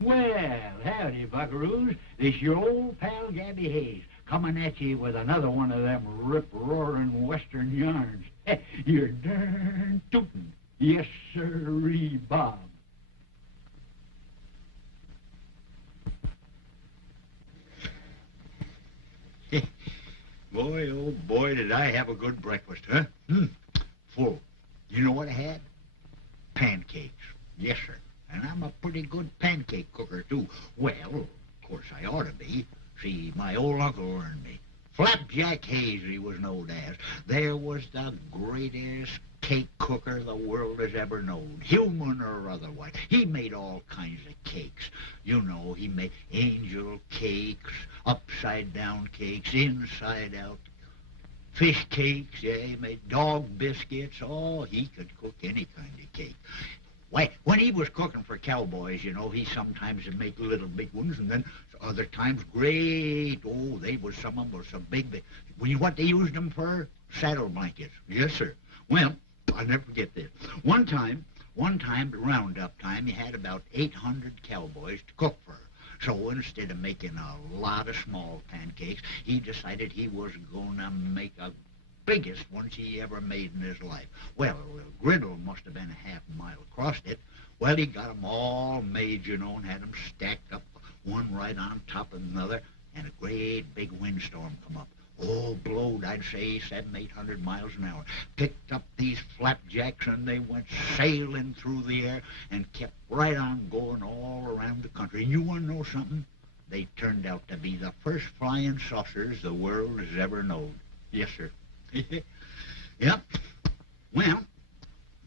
Well, howdy, buckaroos. This your old pal Gabby Hayes, coming at you with another one of them rip-roaring western yarns. You're darn tootin'. Yes, sirree, Bob. Boy, oh boy, did I have a good breakfast, huh? Full. You know what I had? Pancakes. Yes, sir. And I'm a pretty good pancake cooker, too. Well, of course I ought to be. See, my old uncle learned me. Flapjack Hayes, he was known as. There was the greatest cake cooker the world has ever known, human or otherwise. He made all kinds of cakes. You know, he made angel cakes, upside-down cakes, inside-out fish cakes. Yeah, he made dog biscuits. Oh, he could cook any kind of cake. Why, when he was cooking for cowboys, you know, he sometimes would make little big ones, and then other times great. Oh, they was, some of them were so big. Well, you know what they used them for? Saddle blankets. Yes, sir. Well, I'll never forget this. One time, roundup time, he had about 800 cowboys to cook for. So instead of making a lot of small pancakes, he decided he was going to make a biggest ones he ever made in his life. Well, a griddle must have been a half mile across it. Well, he got them all made, you know, and had them stacked up, one right on top of another, and a great big windstorm come up. Oh, blowed, I'd say 700-800 miles an hour. Picked up these flapjacks, and they went sailing through the air and kept right on going all around the country. And you want to know something? They turned out to be the first flying saucers the world has ever known. Yes, sir. Yep. Well,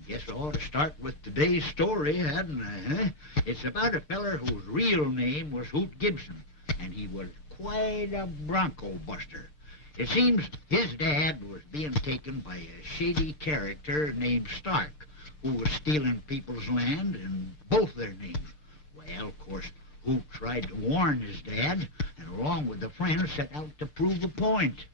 guess I ought to start with today's story, hadn't I, huh? It's about a feller whose real name was Hoot Gibson, and he was quite a bronco buster. It seems his dad was being taken by a shady character named Stark, who was stealing people's land and both their names. Well, of course, Hoot tried to warn his dad, and along with the friends set out to prove a point.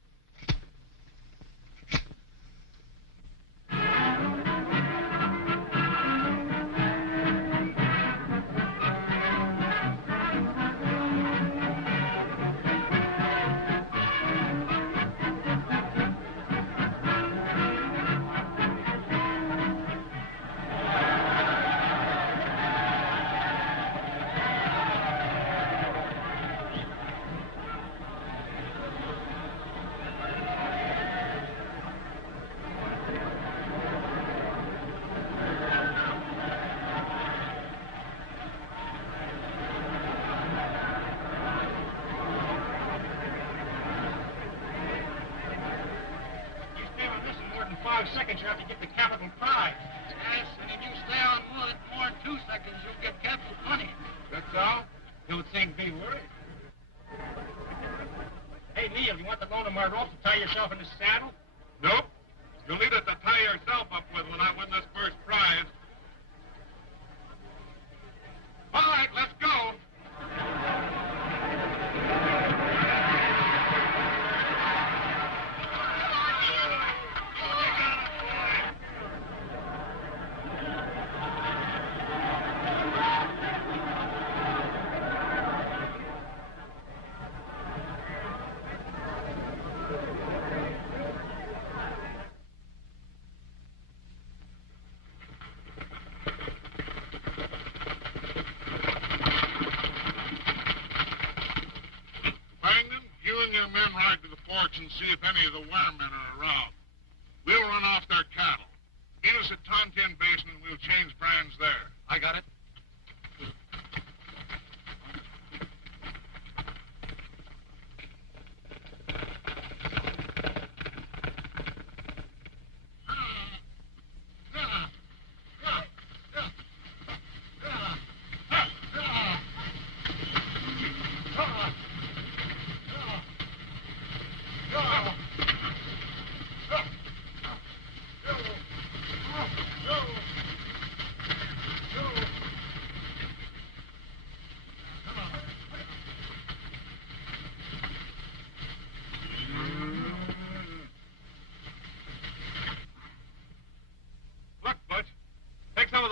Seconds, you have to get the capital prize. Yes, and if you stay on wood more than 2 seconds, you'll get capital money. That's all? Don't think they worry. Hey, Neil, you want the loan of my rope to tie yourself in the saddle? Nope. You'll need it to tie yourself up with when I win this first prize. All right, let's go. And see if any of the wiremen are around. We'll run off their cattle. Meet us at Tontin Basin and we'll change brands there. I got it.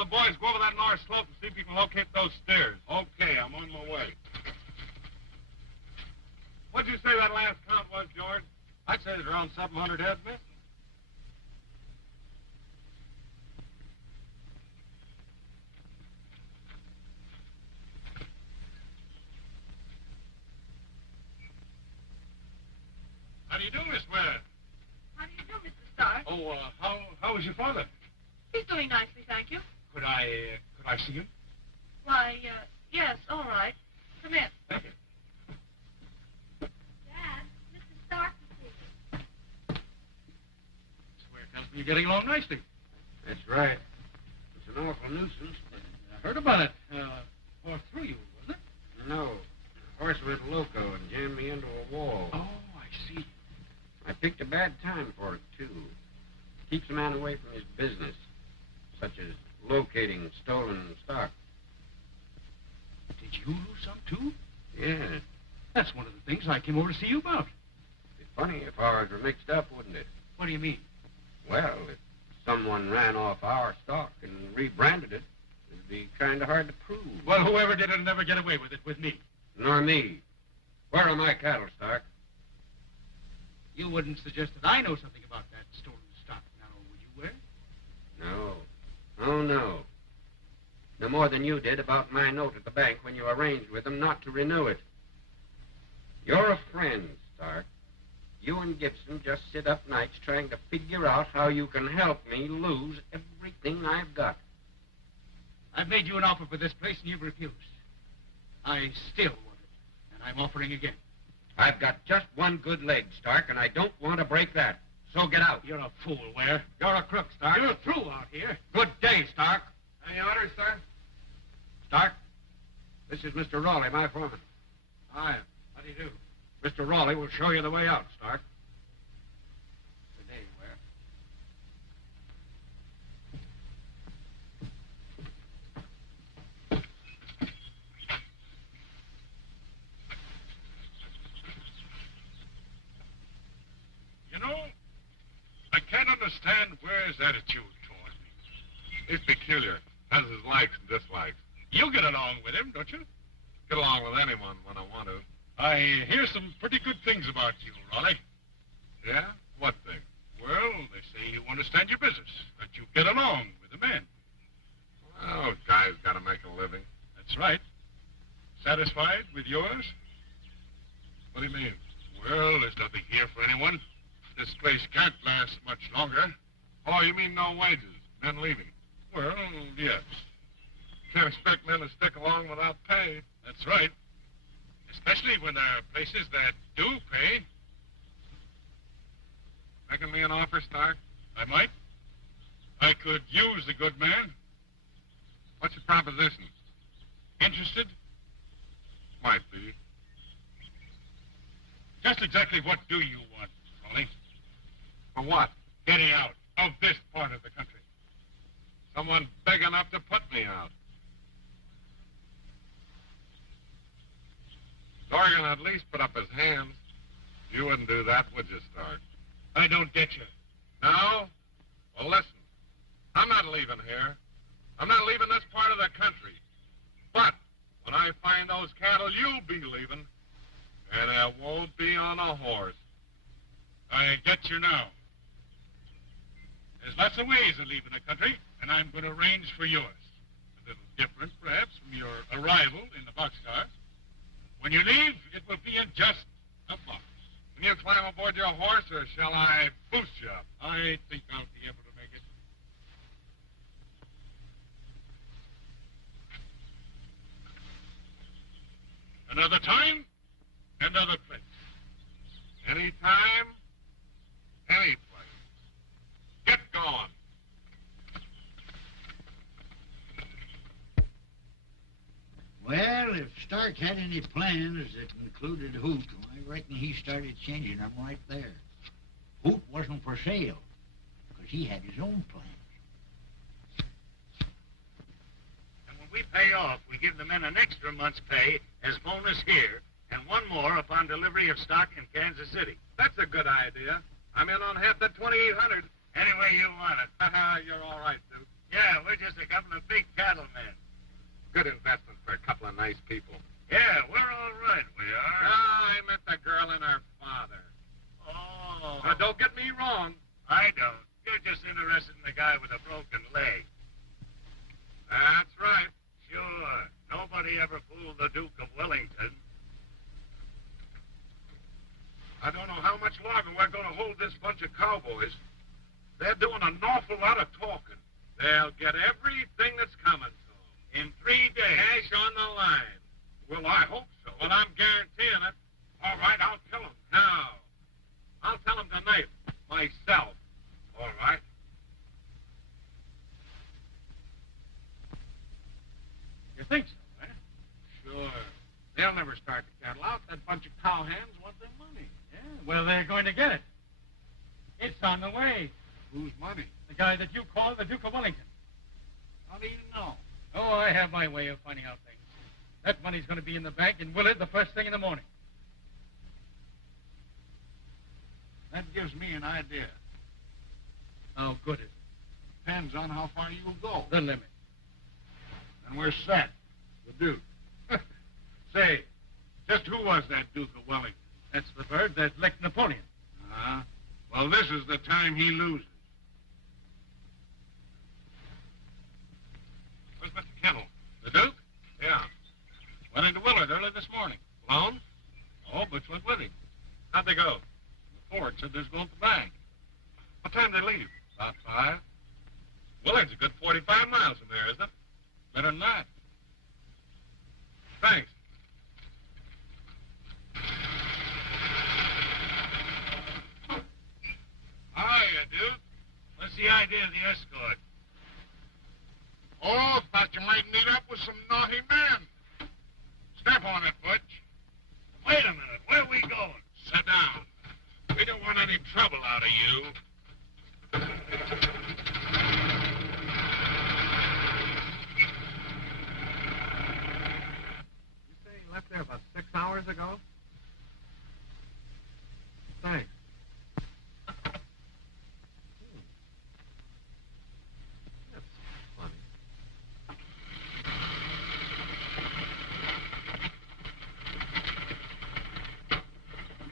the boys go over that north slope and see if you can locate those stairs. Okay, I'm on my way. What'd you say that last count was, George? I'd say there's around 700 head missing. How do you do, Miss Ware? How do you do, Mr. Stark? Oh, how is your father? He's doing nicely, thank you. Could I see him? Why, yes, all right. Come in. Thank you. Dad, Mr. Stark is here. Swear tells me you're getting along nicely. That's right. It's an awful nuisance, but... I heard about it. Or through you, was it? No. The horse went loco and jammed me into a wall. Oh, I see. I picked a bad time for it, too. Keeps a man away from his business, such as locating stolen stock. Did you lose some, too? Yeah. That's one of the things I came over to see you about. It'd be funny if ours were mixed up, wouldn't it? What do you mean? Well, if someone ran off our stock and rebranded it, it'd be kind of hard to prove. Well, whoever did it'll never get away with it with me. Nor me. Where are my cattle, Stark? You wouldn't suggest that I know something about that stolen stock now, would you, Ware? No. Oh, no. No more than you did about my note at the bank when you arranged with them not to renew it. You're a friend, Stark. You and Gibson just sit up nights trying to figure out how you can help me lose everything I've got. I've made you an offer for this place and you've refused. I still want it, and I'm offering again. I've got just one good leg, Stark, and I don't want to break that. So get out. You're a fool, Ware. You're a crook, Stark. You're through out here. Good day, Stark. Any orders, sir? Stark, this is Mr. Raleigh, my foreman. Hi. How do you do? Mr. Raleigh will show you the way out, Stark. Good day, Ware. You know, I can't understand Ware's attitude toward me. He's peculiar, has his likes and dislikes. You get along with him, don't you? Get along with anyone when I want to. I hear some pretty good things about you, Raleigh. Yeah? What thing? Well, they say you understand your business, that you get along with the men. Well, guys got to make a living. That's right. Satisfied with yours? What do you mean? Well, there's nothing here for anyone. This place can't last much longer. Oh, you mean no wages? Men leaving? Well, yes. Can't expect men to stick along without pay. That's right. Especially when there are places that do pay. Making me an offer, Stark? I might. I could use a good man. What's your proposition? Interested? Might be. Just exactly what do you want, Raleigh? For what? Getting out of this part of the country. Someone big enough to put me out. Duggan at least put up his hands. You wouldn't do that, would you, Stark? I don't get you. No? Well, listen. I'm not leaving here. I'm not leaving this part of the country. But when I find those cattle, you'll be leaving. And it won't be on a horse. I get you now. There's lots of ways of leaving a country, and I'm going to arrange for yours. A little different, perhaps, from your arrival in the boxcar. When you leave, it will be in just a box. Can you climb aboard your horse, or shall I boost you up? I think I'll be able to make it. Another time, another place. Any time, any place. Get going. Well, if Stark had any plans that included Hoot, I reckon he started changing them right there. Hoot wasn't for sale, because he had his own plans. And when we pay off, we give the men an extra month's pay as bonus here, and one more upon delivery of stock in Kansas City. That's a good idea. I'm in on half that 2,800. Any way you want it. You're all right, Duke. Yeah, we're just a couple of big cattlemen. Good investment for a couple of nice people. Yeah, we're all right, we are. I meant the girl and her father. Oh. Now, don't get me wrong. I don't. You're just interested in the guy with a broken leg. That's right. Sure. Nobody ever fooled the Duke of Wellington. I don't know how much longer we're going to hold this bunch of cowboys. They're doing an awful lot of talking. They'll get everything that's coming to them. In 3 days. Cash on the line. Well, I hope so. Well, I'm guaranteeing it. All right, I'll tell them now. I'll tell them tonight, myself. All right. You think so, eh? Sure. They'll never start the cattle out. That bunch of cowhands want their money. Yeah, well, they're going to get it. It's on the way. Whose money? The guy that you call the Duke of Wellington. How do you know? Oh, I have my way of finding out things. That money's going to be in the bank in Willard the first thing in the morning. That gives me an idea. How good is it? Depends on how far you go. The limit. And we're set. The Duke. Say, just who was that Duke of Wellington? That's the bird that licked Napoleon. Uh-huh. Well, this is the time he loses. Where's Mr. Kennel? The Duke? Yeah. Went into Willard early this morning. Alone? Oh, Butch went with him. How'd they go? The Ford said they're going to the bank. What time did they leave? About 5. Willard's a good 45 miles from there, isn't it? Better than that. Thanks. Hiya, Duke. What's the idea of the escort? Oh, thought you might meet up with some naughty men. Step on it, Butch. Wait a minute. Where are we going? Sit down. We don't want any trouble out of you. You say you left there about 6 hours ago? Thanks. That's funny.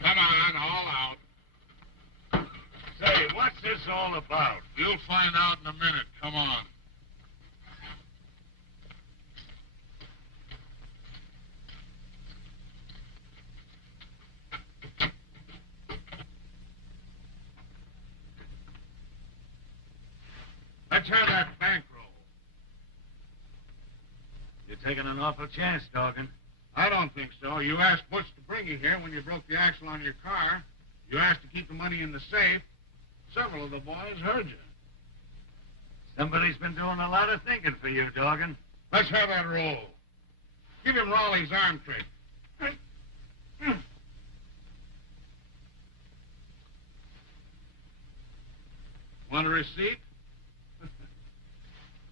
Come on, all out. Say, what's this all about? You'll find out in a minute. Come on. Let's have that bankroll. You're taking an awful chance, Duggan. I don't think so. You asked Butch to bring you here when you broke the axle on your car. You asked to keep the money in the safe. Several of the boys heard you. Somebody's been doing a lot of thinking for you, Duggan. Let's have that roll. Give him Raleigh's arm trick. Want a receipt?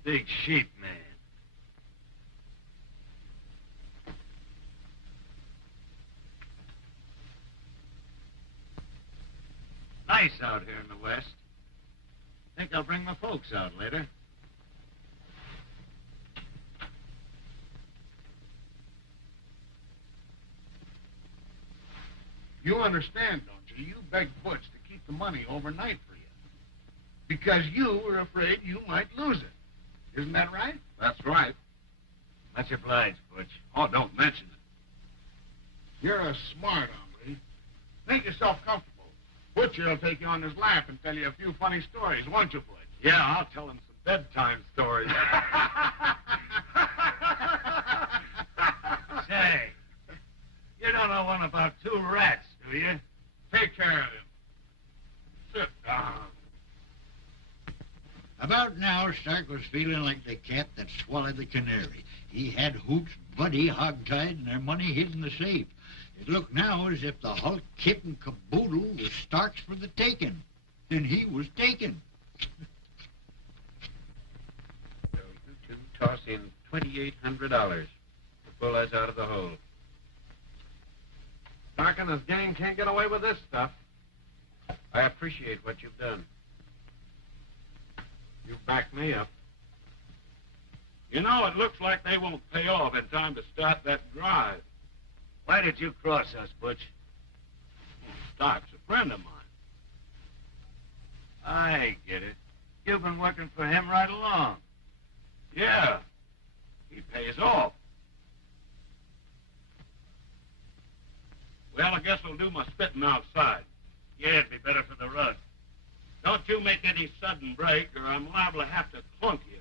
Big sheep, man. Nice out here in the West. Think I'll bring my folks out later. You understand, don't you? You begged Butch to keep the money overnight for you. Because you were afraid you might lose it. Isn't that right? That's right. Much obliged, Butch. Oh, don't mention it. You're a smart hombre. Make yourself comfortable. Butcher will take you on his lap and tell you a few funny stories, won't you, Butch? Yeah, I'll tell him some bedtime stories. Say, you don't know one about 2 rats, do you? Take care of him. Sit down. About now, Stark was feeling like the cat that swallowed the canary. He had Hoot's buddy hogtied and their money hid in the safe. It looked now as if the whole kit and caboodle was Stark's for the taking. And he was taken. Toss in $2,800 to pull us out of the hole. Stark and his gang can't get away with this stuff. I appreciate what you've done. You backed me up. You know, it looks like they won't pay off in time to start that drive. Why did you cross us, Butch? Stark's a friend of mine. I get it. You've been working for him right along. Yeah. He pays off. Well, I guess I'll do my spitting outside. Yeah, it'd be better for the rug. Don't you make any sudden break, or I'm liable to have to clunk you.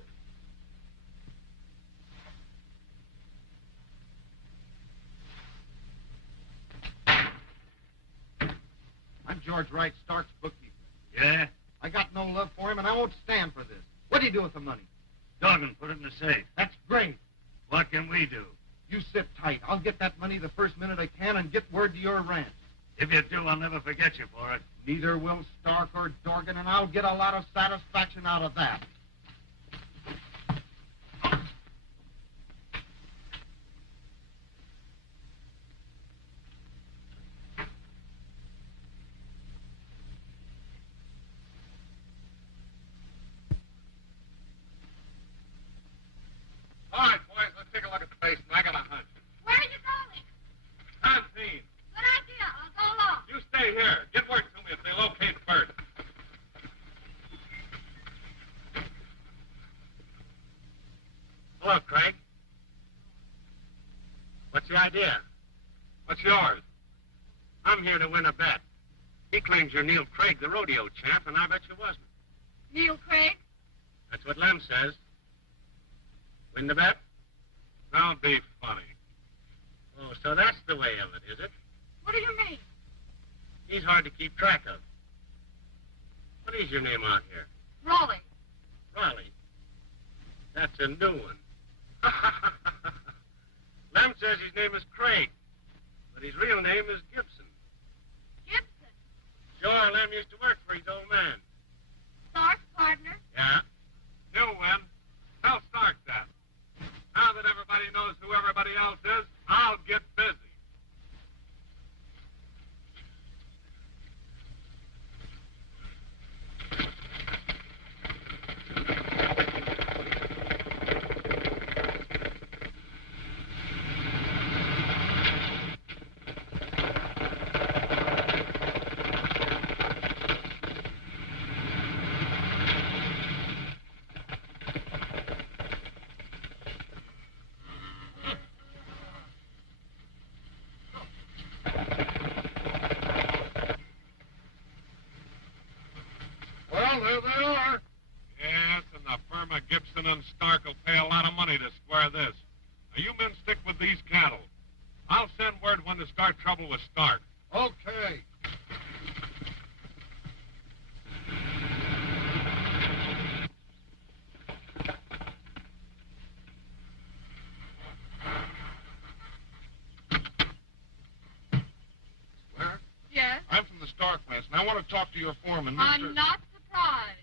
I'm George Wright, Stark's bookkeeper. Yeah? I got no love for him, and I won't stand for this. What do you do with the money? Duggan, put it in the safe. That's great. What can we do? You sit tight. I'll get that money the first minute I can and get word to your ranch. If you do, I'll never forget you for it. Neither will Stark or Dorgan, and I'll get a lot of satisfaction out of that. All right, boys, let's take a look at the basement. I got a hunch. Where are you going? Canteen. Good idea. I'll go along. You stay here. Get word to me if they locate Bert. Hello, Craig. What's the idea? What's yours? I'm here to win a bet. He claims you're Neil Craig, the rodeo champ, and I bet you wasn't. Neil Craig? That's what Lem says. Win the bet? Don't be funny. Oh, so that's the way of it, is it? What do you mean? He's hard to keep track of. What is your name out here? Raleigh. Raleigh. That's a new one. Lem says his name is Craig, but his real name is Gibson. Gibson. Sure, Lem used to work for his old man. Stark's partner. Yeah? You win. Tell Stark that. Now that everybody knows who everybody else is, I'll get busy. Well, there they are. Yes, and the firm of Gibson and Stark will pay a lot of money to square this. Now, you men stick with these cattle. I'll send word when to start trouble with Stark. Okay. Where? Yes? I'm from the Stark ranch, and I want to talk to your foreman, Mr. I'm not surprised.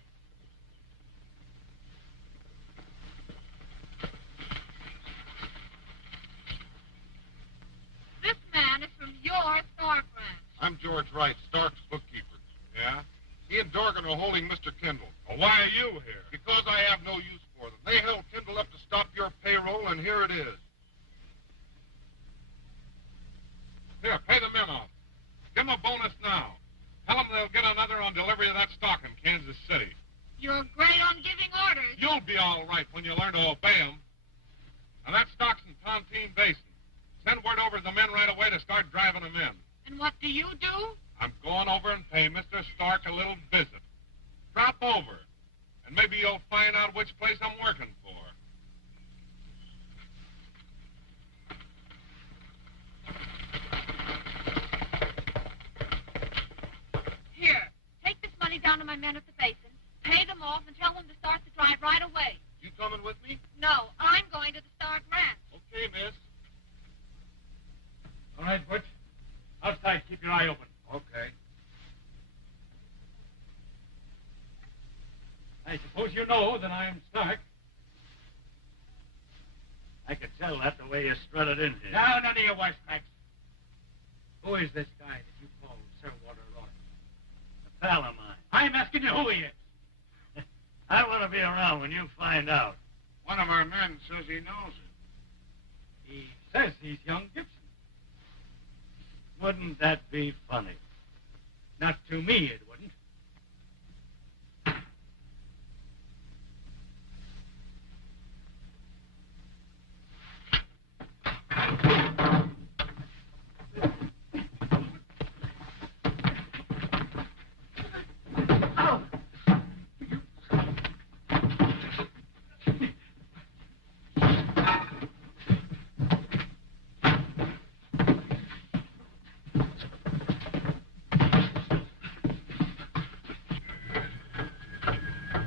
This man is from your Stark ranch. I'm George Wright, Stark's bookkeeper. Yeah? He and Dorgan are holding Mr. Kendall. Well, why are you here? Because I have no use for them. They held Kendall up to stop your payroll, and here it is. Here, pay the men off. Give them a bonus now. Tell them they'll get another on delivery of that stock in Kansas City. You're great on giving orders. You'll be all right when you learn to obey them. Now, that stock's in Tontine Basin. Send word over to the men right away to start driving them in. And what do you do? I'm going over and pay Mr. Stark a little visit. Drop over, and maybe you'll find out which place I'm working for. Here, take this money down to my men at the basin, pay them off, and tell them to start the drive right away. You coming with me? No, I'm going to the Stark ranch. Okay, miss. All right, Butch. Outside, keep your eye open. Okay. I suppose you know that I am Stark. I could tell that the way you strutted in here. Now, none of your wisecracks. Who is this guy that you call Sirwater Roy? A pal of mine. I'm asking you who he is. I want to be around when you find out. One of our men says he knows it. He says he's young Gibson. Wouldn't that be funny? Not to me, it wouldn't.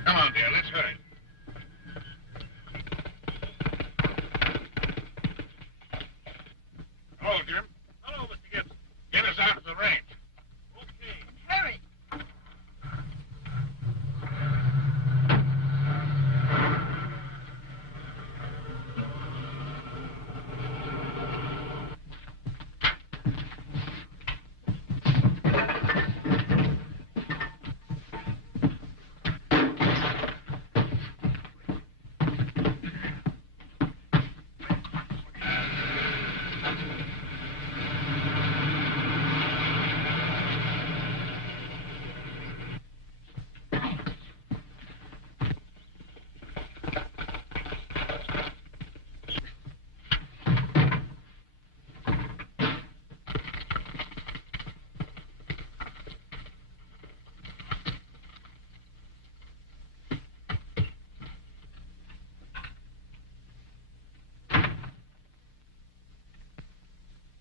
Come on, dear, let's hurry. Hello, Jim. Hello, Mr. Gibson. Get us out of the range. Okay. Hurry.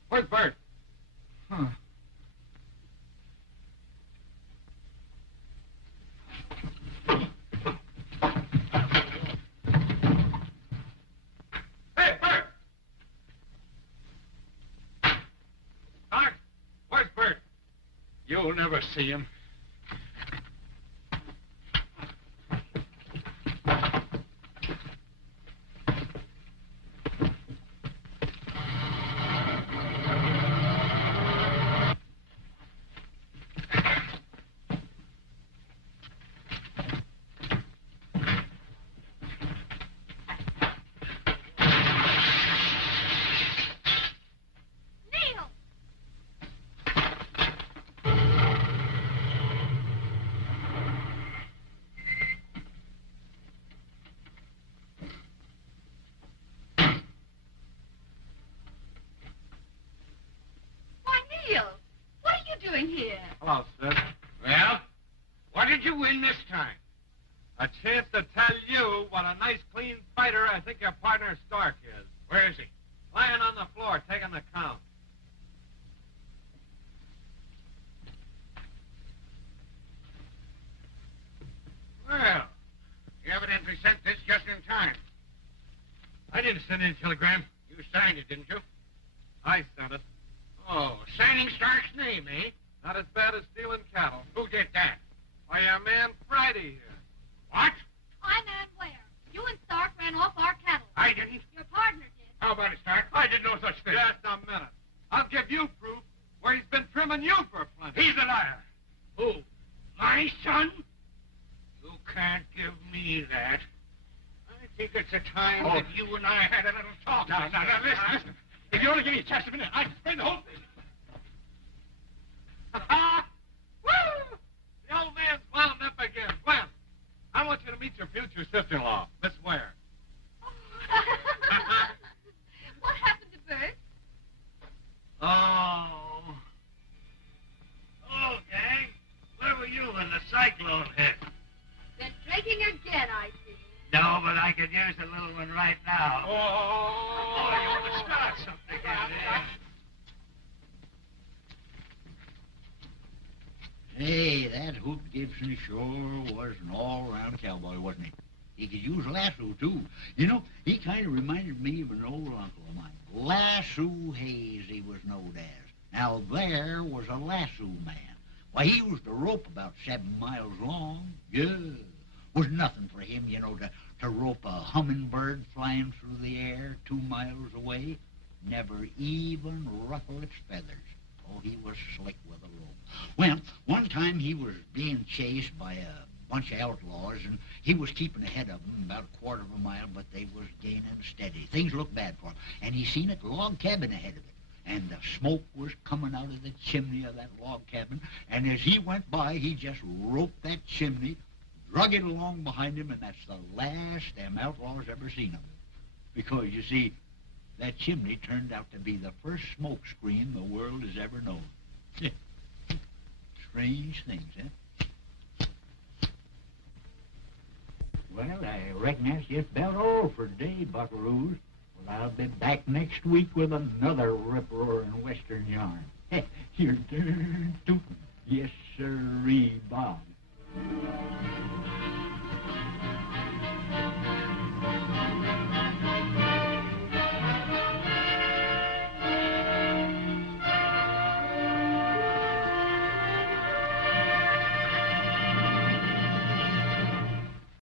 Where's Bert? Huh. Hey, Bert! Doc, where's Bert? You'll never see him. Neil! Why, Neil, what are you doing here? Hello, Sid. Well, what did you win this time? A chance to tell you what a nice, clean fighter I think your partner Stark is. Where is he? Lying on the floor, taking the count. Well, you evidently sent this just in time. I didn't send in a telegram. You signed it, didn't you? I sent it. Oh, signing Stark's name, eh? Not as bad as stealing cattle. Who did that? Why, your man Friday here. What? I'm Ann Ware. You and Stark ran off our cattle. I didn't. Your partner did. How about it, Stark? I did no such thing. Just a minute. I'll give you proof where he's been trimming you for plenty. He's a liar. Who? My son? You can't give me that. I think it's a time that you and I had a little talk. Now, listen. If you only give me just a minute, I can explain the whole thing. Woo! The old man's wound up again. Gwen, I want you to meet your future sister-in-law, Miss Ware. What happened to Bert? Oh, gang. Where were you when the cyclone hit? Been drinking again, I see. No, but I could use a little one right now. Oh, you want to start something again, eh? Hey, that Hoot Gibson sure was an all-around cowboy, wasn't he? He could use lasso, too. You know, he kind of reminded me of an old uncle of mine. Lasso Hayes, he was known as. Now, there was a lasso man. Why, he used a rope about 7 miles long. Yeah. Was nothing for him, you know, to rope a hummingbird flying through the air 2 miles away. Never even ruffle its feathers. Oh, he was slick with a rope. Well, one time he was being chased by a bunch of outlaws, and he was keeping ahead of them about a quarter of a mile, but they was gaining steady. Things looked bad for him. And he seen a log cabin ahead of it, and the smoke was coming out of the chimney of that log cabin, and as he went by, he just roped that chimney, drug it along behind him, and that's the last them outlaws ever seen of him. Because, you see, that chimney turned out to be the first smoke screen the world has ever known. Strange things, huh? Well, I reckon that's just about all for today, buckaroos. Well, I'll be back next week with another rip-roaring Western yarn. You're darn tootin'. Yes, sirree, Bob.